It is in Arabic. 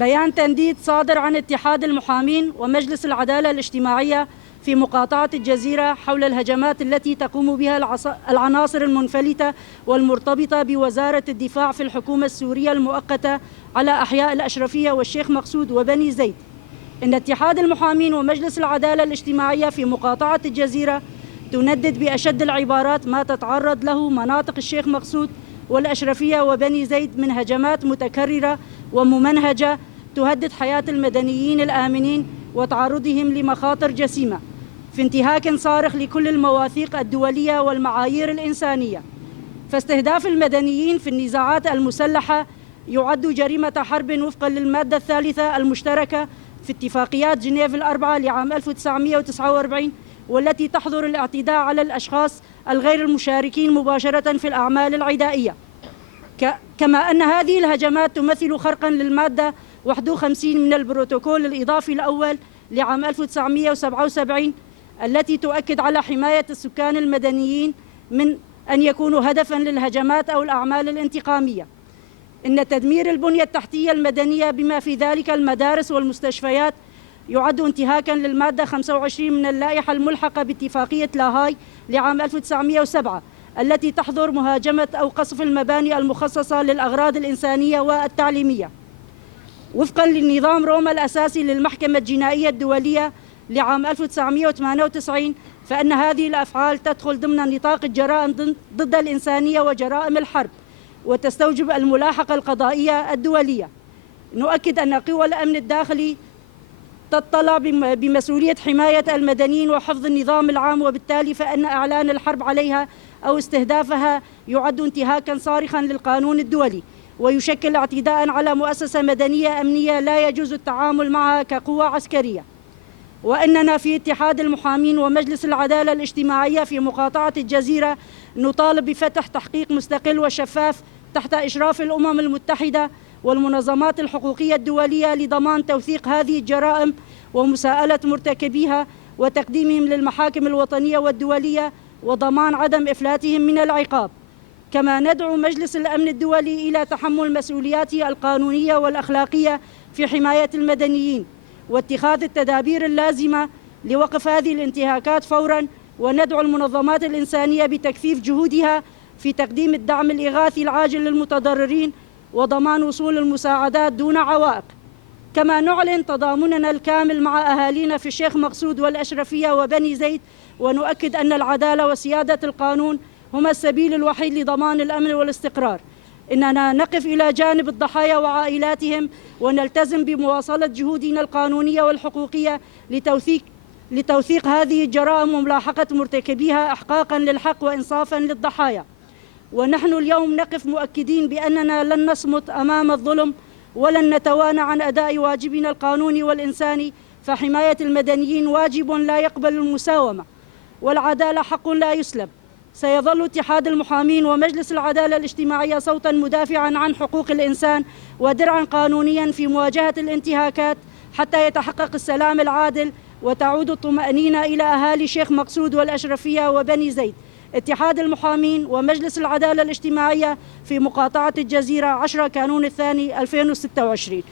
بيان تنديد صادر عن اتحاد المحامين ومجلس العدالة الاجتماعية في مقاطعة الجزيرة حول الهجمات التي تقوم بها العناصر المنفلتة والمرتبطة بوزارة الدفاع في الحكومة السورية المؤقتة على أحياء الأشرفية والشيخ مقصود وبني زيد. إن اتحاد المحامين ومجلس العدالة الاجتماعية في مقاطعة الجزيرة تندد بأشد العبارات ما تتعرض له مناطق الشيخ مقصود والأشرفية وبني زيد من هجمات متكررة وممنهجة تهدد حياة المدنيين الآمنين وتعرضهم لمخاطر جسيمة، في انتهاك صارخ لكل المواثيق الدولية والمعايير الإنسانية. فاستهداف المدنيين في النزاعات المسلحة يعد جريمة حرب وفقا للمادة الثالثة المشتركة في اتفاقيات جنيف الأربعة لعام 1949، والتي تحظر الاعتداء على الأشخاص الغير المشاركين مباشرة في الأعمال العدائية. كما أن هذه الهجمات تمثل خرقا للمادة 51 من البروتوكول الإضافي الأول لعام 1977، التي تؤكد على حماية السكان المدنيين من أن يكونوا هدفا للهجمات أو الأعمال الانتقامية. إن تدمير البنية التحتية المدنية بما في ذلك المدارس والمستشفيات يعد انتهاكا للمادة 25 من اللائحة الملحقة باتفاقية لاهاي لعام 1907، التي تحظر مهاجمة أو قصف المباني المخصصة للأغراض الإنسانية والتعليمية. وفقا للنظام روما الأساسي للمحكمة الجنائية الدولية لعام 1998، فإن هذه الأفعال تدخل ضمن نطاق الجرائم ضد الإنسانية وجرائم الحرب، وتستوجب الملاحقة القضائية الدولية. نؤكد أن قوى الأمن الداخلي تطلع بمسؤولية حماية المدنيين وحفظ النظام العام، وبالتالي فإن إعلان الحرب عليها أو استهدافها يعد انتهاكا صارخا للقانون الدولي، ويشكل اعتداء على مؤسسة مدنية أمنية لا يجوز التعامل معها كقوة عسكرية. وأننا في اتحاد المحامين ومجلس العدالة الاجتماعية في مقاطعة الجزيرة نطالب بفتح تحقيق مستقل وشفاف تحت إشراف الأمم المتحدة والمنظمات الحقوقية الدولية لضمان توثيق هذه الجرائم ومساءلة مرتكبيها وتقديمهم للمحاكم الوطنية والدولية وضمان عدم إفلاتهم من العقاب. كما ندعو مجلس الأمن الدولي إلى تحمل مسؤولياته القانونية والأخلاقية في حماية المدنيين واتخاذ التدابير اللازمة لوقف هذه الانتهاكات فوراً، وندعو المنظمات الإنسانية بتكثيف جهودها في تقديم الدعم الإغاثي العاجل للمتضررين وضمان وصول المساعدات دون عوائق. كما نعلن تضامننا الكامل مع أهالينا في الشيخ مقصود والأشرفية وبني زيد، ونؤكد أن العدالة وسيادة القانون هما السبيل الوحيد لضمان الأمن والاستقرار. إننا نقف إلى جانب الضحايا وعائلاتهم ونلتزم بمواصلة جهودنا القانونية والحقوقية لتوثيق هذه الجرائم وملاحقة مرتكبيها إحقاقا للحق وإنصافا للضحايا. ونحن اليوم نقف مؤكدين بأننا لن نصمت أمام الظلم ولن نتوانى عن أداء واجبنا القانوني والإنساني، فحماية المدنيين واجب لا يقبل المساومة، والعدالة حق لا يسلب. سيظل اتحاد المحامين ومجلس العدالة الاجتماعية صوتا مدافعا عن حقوق الإنسان ودرعا قانونيا في مواجهة الانتهاكات حتى يتحقق السلام العادل وتعود الطمأنينة إلى أهالي شيخ مقصود والأشرفية وبني زيد. اتحاد المحامين ومجلس العدالة الاجتماعية في مقاطعة الجزيرة 10 كانون الثاني 2026.